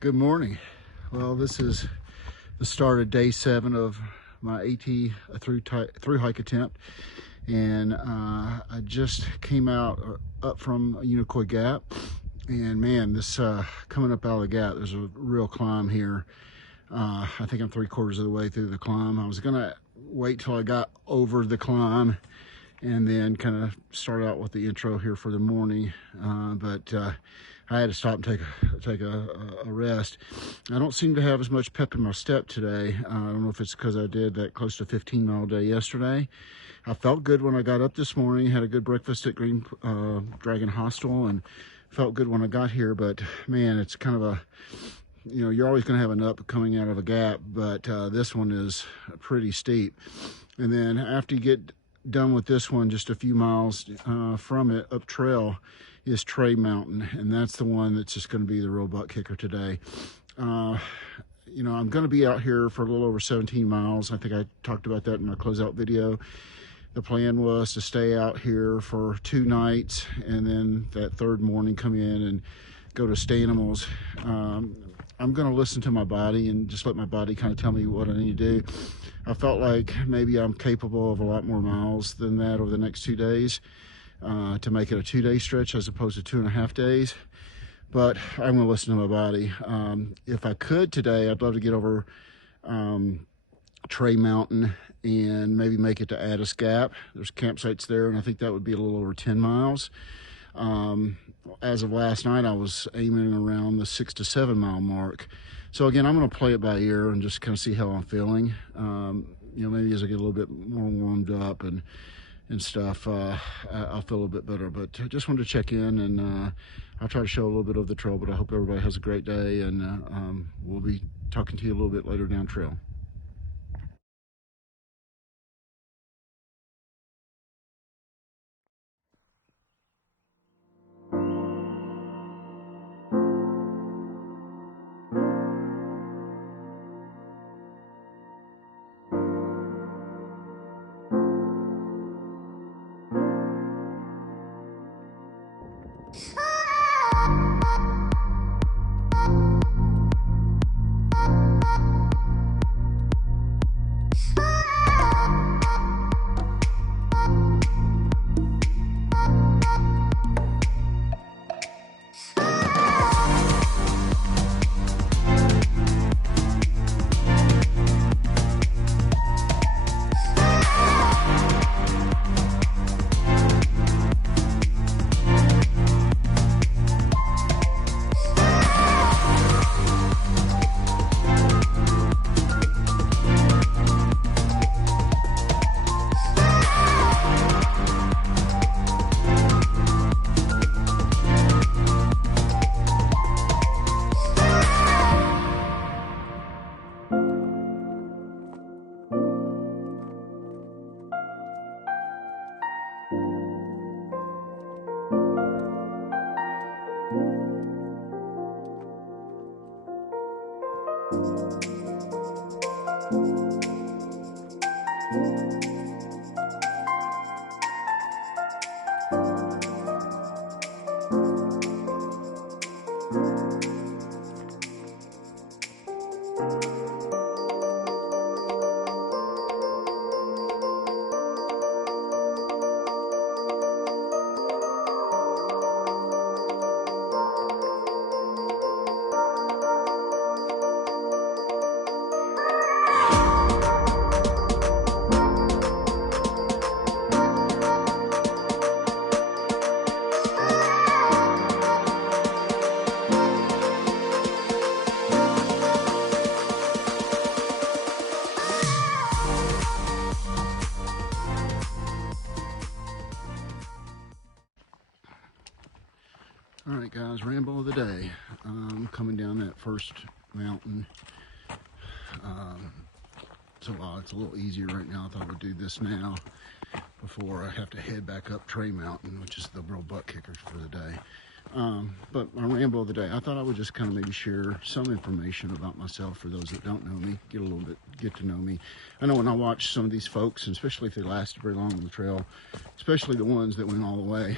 Good morning. Well, this is the start of day 7 of my AT through-hike attempt, and I just came up from Unicoi Gap, and man, this coming up out of the gap, there's a real climb here. I think I'm 3/4 of the way through the climb. I was gonna wait till I got over the climb and then kind of start out with the intro here for the morning, but I had to stop and take a rest. I don't seem to have as much pep in my step today. I don't know if it's because I did that close to 15-mile day yesterday. I felt good when I got up this morning, had a good breakfast at Green Dragon Hostel, and felt good when I got here, but man, it's kind of a, you know, you're always going to have an up coming out of a gap, but this one is pretty steep. And then after you get done with this one, just a few miles from it up trail is Tray Mountain, and that's the one that's just going to be the real butt kicker today. You know, I'm going to be out here for a little over 17 miles. I think I talked about that in my closeout video. The plan was to stay out here for 2 nights and then that third morning come in and go to Stanimals. I'm going to listen to my body and just let my body kind of tell me what I need to do. I felt like maybe I'm capable of a lot more miles than that over the next 2 days to make it a 2-day stretch as opposed to 2.5 days. But I'm going to listen to my body. If I could today, I'd love to get over Tray Mountain and maybe make it to Addis Gap. There's campsites there, and I think that would be a little over 10 miles. As of last night, I was aiming around the 6 to 7 mile mark. So again, I'm going to play it by ear and just kind of see how I'm feeling. You know, maybe as I get a little bit more warmed up and stuff, I'll feel a little bit better. But I just wanted to check in, and I'll try to show a little bit of the trail, but I hope everybody has a great day, and we'll be talking to you a little bit later down trail. All right, guys, ramble of the day. Coming down that first mountain. So it's a little easier right now. I thought I would do this now before I have to head back up Tray Mountain, which is the real butt kicker for the day. But my ramble of the day, I thought I would just kind of maybe share some information about myself for those that don't know me, get to know me. I know when I watch some of these folks, and especially if they lasted very long on the trail, especially the ones that went all the way,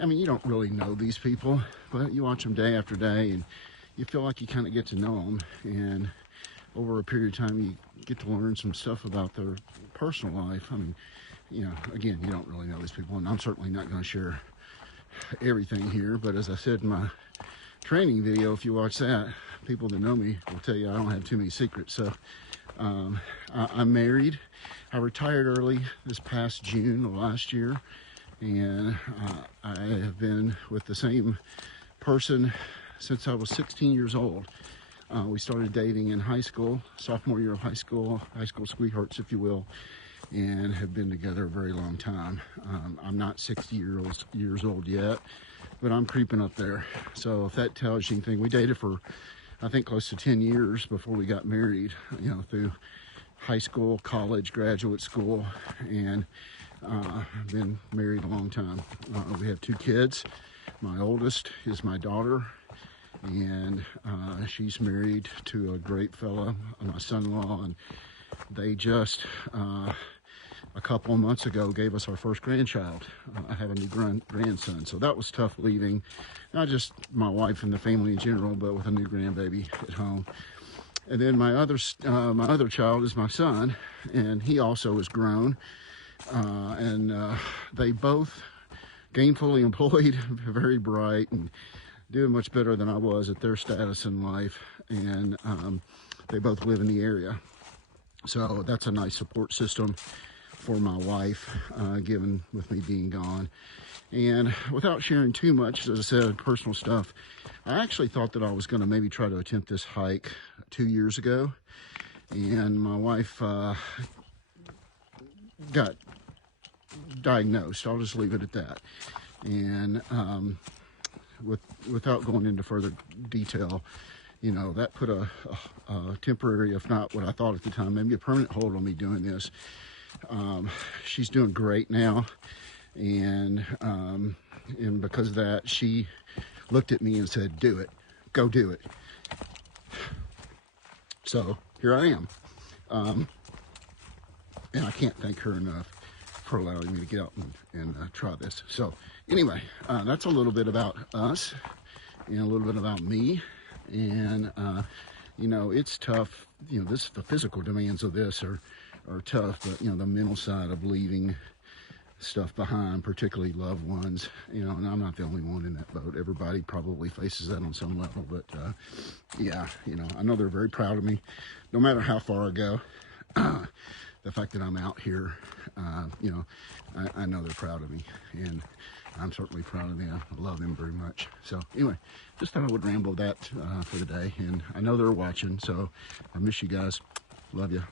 I mean, you don't really know these people, but you watch them day after day, and you feel like you kind of get to know them, and over a period of time you get to learn some stuff about their personal life. I mean, you know, again, you don't really know these people, and I'm certainly not going to share everything here, but as I said in my training video, if you watch that, people that know me will tell you I don't have too many secrets. So I'm married. I retired early this past June of last year, and I have been with the same person since I was 16 years old. We started dating in high school, sophomore year of high school sweethearts, if you will, and have been together a very long time. I'm not 60 years old yet, but I'm creeping up there. So if that tells you anything, we dated for, I think, close to 10 years before we got married, you know, through high school, college, graduate school, and been married a long time. We have 2 kids. My oldest is my daughter, and she's married to a great fella, my son-in-law, and they just a couple of months ago gave us our first grandchild. I have a new grandson, so that was tough leaving, not just my wife and the family in general, but with a new grandbaby at home. And then my other child is my son, and he also is grown, and they both gainfully employed, very bright, and doing much better than I was at their status in life, and they both live in the area. So that's a nice support system for my wife, given with me being gone. And without sharing too much, as I said, personal stuff, I actually thought that I was going to maybe try to attempt this hike 2 years ago, and my wife got diagnosed. I'll just leave it at that. And without going into further detail, you know, that put a temporary, if not what I thought at the time, maybe a permanent hold on me doing this. She's doing great now, and because of that, she looked at me and said, "Do it, go do it." So here I am, and I can't thank her enough for allowing me to get out and try this. So anyway, that's a little bit about us and a little bit about me. And you know, it's tough. You know, the physical demands of this are tough, but you know, the mental side of leaving stuff behind, particularly loved ones, you know, and I'm not the only one in that boat. Everybody probably faces that on some level, but yeah, you know, I know they're very proud of me, no matter how far I go. The fact that I'm out here, you know, I know they're proud of me, and I'm certainly proud of them. I love them very much. So anyway, just thought I would ramble that for the day, and I know they're watching, so I miss you guys. Love you.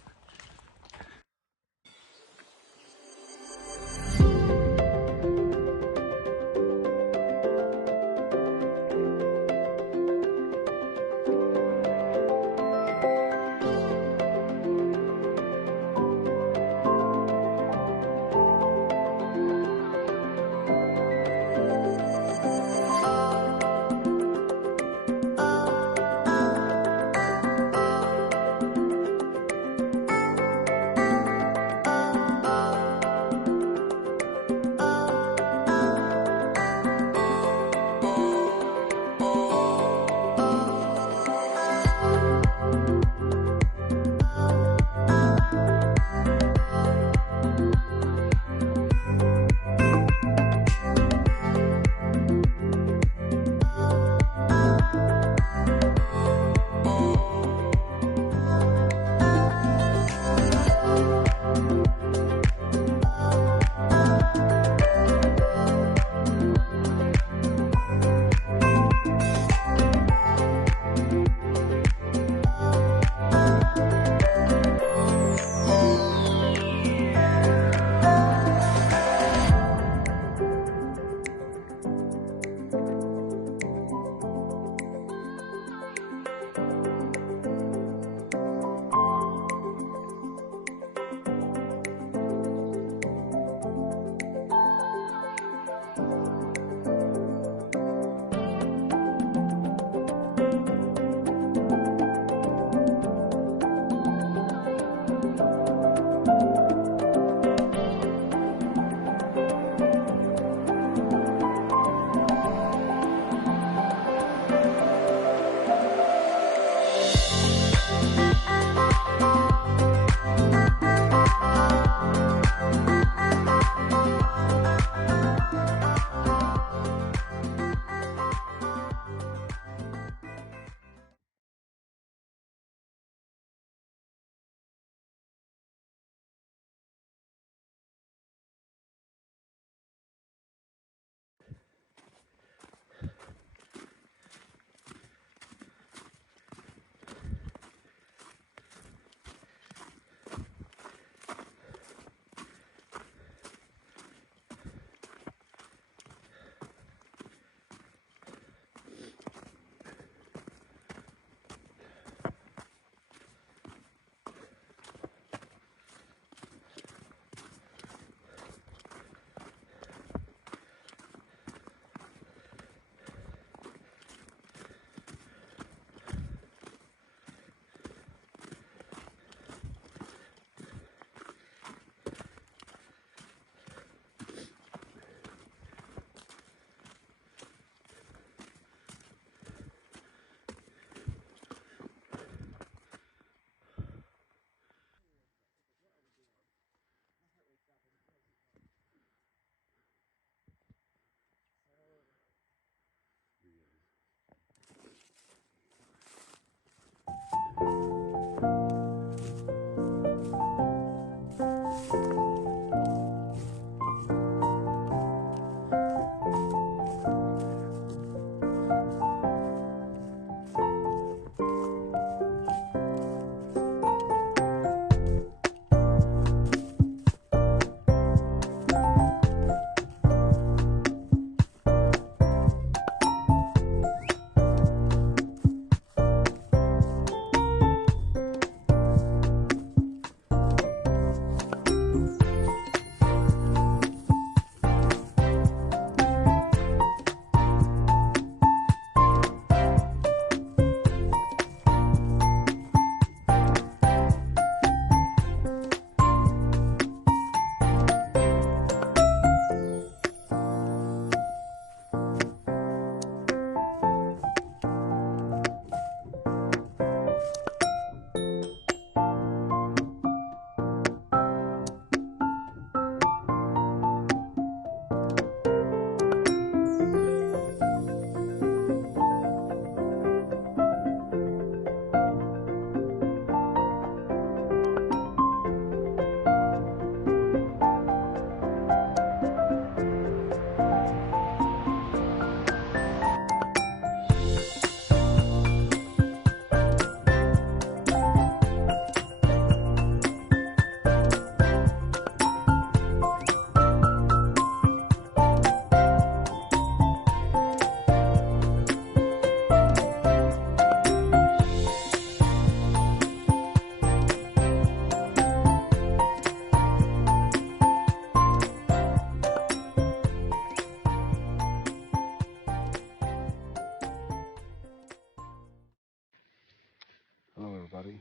everybody.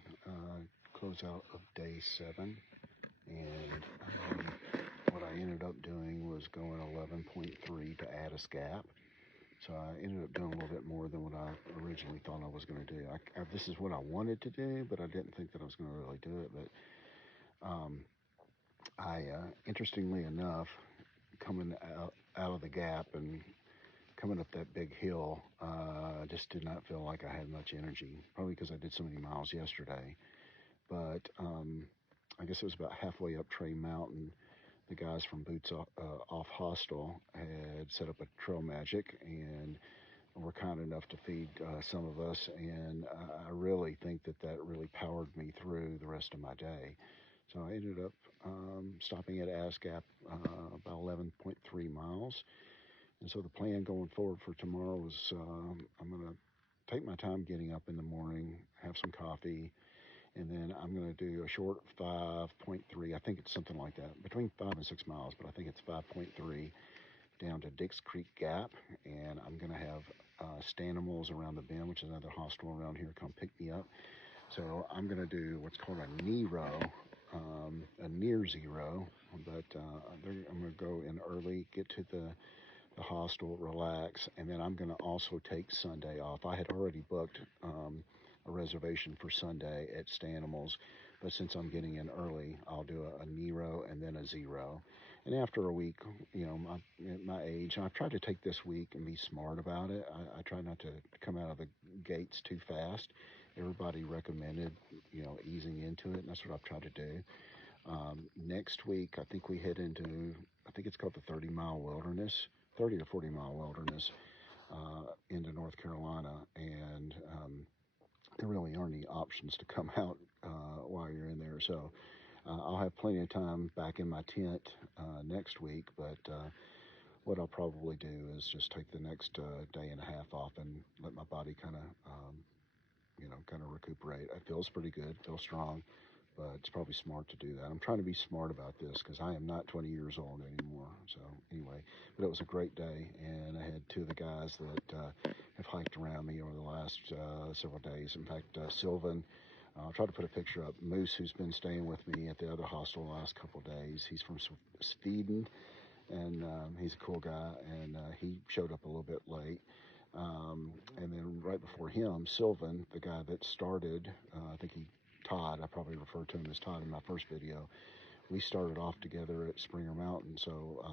Closeout of day 7, and what I ended up doing was going 11.3 to Addis Gap. So I ended up doing a little bit more than what I originally thought I was going to do. This is what I wanted to do, but I didn't think that I was going to really do it. But interestingly enough, coming out of the gap and coming up that big hill, I just did not feel like I had much energy, probably because I did so many miles yesterday. But I guess it was about halfway up Trey Mountain. The guys from Boots Off Hostel had set up a Trail Magic and were kind enough to feed some of us. And I really think that really powered me through the rest of my day. So I ended up stopping at Addis Gap about 11.3 miles. And so the plan going forward for tomorrow is I'm going to take my time getting up in the morning, have some coffee, and then I'm going to do a short 5.3. I think it's something like that, between 5 and 6 miles, but I think it's 5.3 down to Dix Creek Gap. And I'm going to have Stanimals around the bend, which is another hostel around here, come pick me up. So I'm going to do what's called a Nero, a near zero, but I'm going to go in early, get to the hostel, relax, and then I'm going to also take Sunday off. I had already booked a reservation for Sunday at Stanimals, but since I'm getting in early, I'll do a Nero and then a zero. And after a week, you know, my age, and I've tried to take this week and be smart about it. I try not to come out of the gates too fast. Everybody recommended, you know, easing into it, and that's what I've tried to do. Next week, I think we head into, I think it's called the 30-mile wilderness, 30 to 40-mile wilderness into North Carolina, and there really aren't any options to come out while you're in there. So I'll have plenty of time back in my tent next week, but what I'll probably do is just take the next day and a half off and let my body kind of, kind of recuperate. It feels pretty good, feels strong, but it's probably smart to do that. I'm trying to be smart about this because I am not 20 years old anymore. So anyway, but it was a great day, and I had 2 of the guys that have hiked around me over the last several days. In fact, Sylvan, I'll try to put a picture up. Moose, who's been staying with me at the other hostel the last couple of days, he's from Sweden, and he's a cool guy, and he showed up a little bit late. And then right before him, Sylvan, the guy that started, Todd, I probably referred to him as Todd in my first video. We started off together at Springer Mountain, so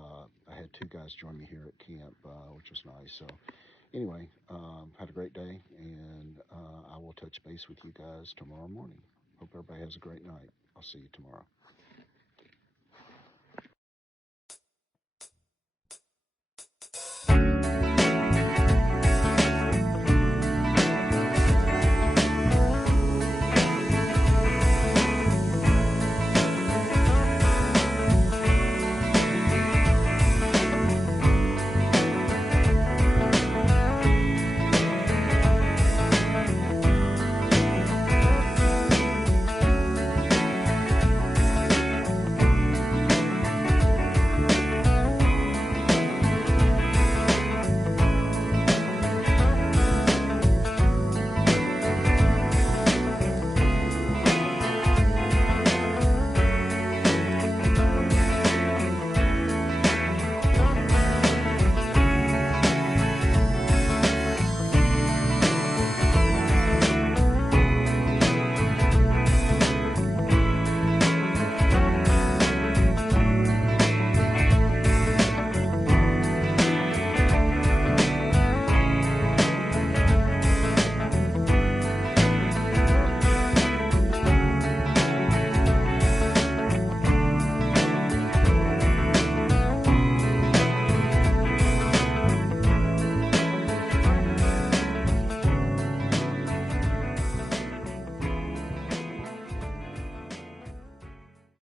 I had 2 guys join me here at camp, which was nice. So anyway, had a great day, and I will touch base with you guys tomorrow morning. Hope everybody has a great night. I'll see you tomorrow.